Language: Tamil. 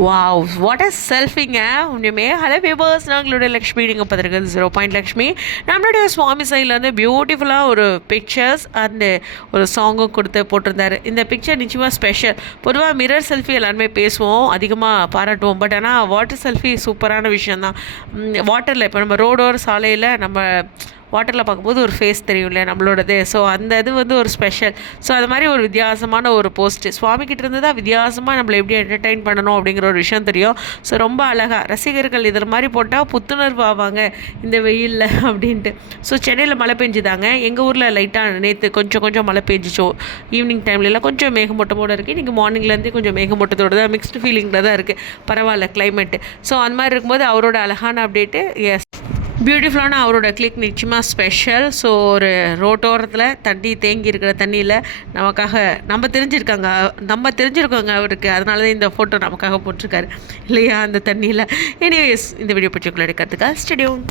வாவ்! வாட் எ செல்ஃபிங்க உண்மையுமே. ஹலோ வியூவர்ஸ், நாங்களுடைய லக்ஷ்மி, நீங்கள் பார்த்துருக்கிறது 0 லக்ஷ்மி. நம்மளுடைய சுவாமி சைட்லேருந்து பியூட்டிஃபுல்லாக ஒரு பிக்சர்ஸ் அண்டு ஒரு சாங்கும் கொடுத்து போட்டிருந்தாரு. இந்த பிக்சர் நிச்சயமாக ஸ்பெஷல். பொதுவாக மிரர் செல்ஃபி எல்லாருமே பேசுவோம், அதிகமாக பாராட்டுவோம். பட் ஆனால் வாட்டர் செல்ஃபி சூப்பரான விஷயந்தான். வாட்டரில் இப்போ நம்ம ரோடோர சாலையில் நம்ம வாட்டரில் பார்க்கும்போது ஒரு ஃபேஸ் தெரியும் இல்லையா நம்மளோடது. ஸோ அந்த இது வந்து ஒரு ஸ்பெஷல். ஸோ அது மாதிரி ஒரு வித்தியாசமான ஒரு போஸ்ட்டு சுவாமி கிட்ட இருந்து தான் வித்தியாசமாக நம்மளை எப்படி என்டர்டெயின் பண்ணணும் அப்படிங்கிற ஒரு விஷயம் தெரியும். ஸோ ரொம்ப அழகாக ரசிகர்கள் இதில் மாதிரி போட்டால் புத்துணர்வு ஆவாங்க இந்த வெயிலில் அப்படின்ட்டு. ஸோ சென்னையில் மழை பெஞ்சுதாங்க. எங்கள் ஊரில் லைட்டாக நேற்று கொஞ்சம் மழை பெஞ்சிச்சோ ஈவினிங் டைம்லலாம் கொஞ்சம் மேகமூட்டமோடு இருக்குது. இன்றைக்கி மார்னிங்லேருந்தே கொஞ்சம் மேகமூட்டத்தோடு தான் மிக்ஸ்டு ஃபீலிங்கில் தான் இருக்குது. பரவாயில்ல கிளைமேட்டு. ஸோ அந்த மாதிரி இருக்கும்போது அவரோட அழகான அப்டேட்டு எஸ் பியூட்டிஃபுல்லான அவரோட கிளிக் நிச்சயமாக ஸ்பெஷல். ஸோ ஒரு ரோட்டோரத்தில் தண்ணி தேங்கி இருக்கிற தண்ணியில் நமக்காக நம்ம தெரிஞ்சிருக்கோங்க அவருக்கு. அதனால தான் இந்த ஃபோட்டோ நமக்காக போட்டிருக்காரு இல்லையா அந்த தண்ணியில். எனிவேஸ், இந்த வீடியோ பற்றி உங்களை எடுக்கிறதுக்காக ஸ்டேடியம்.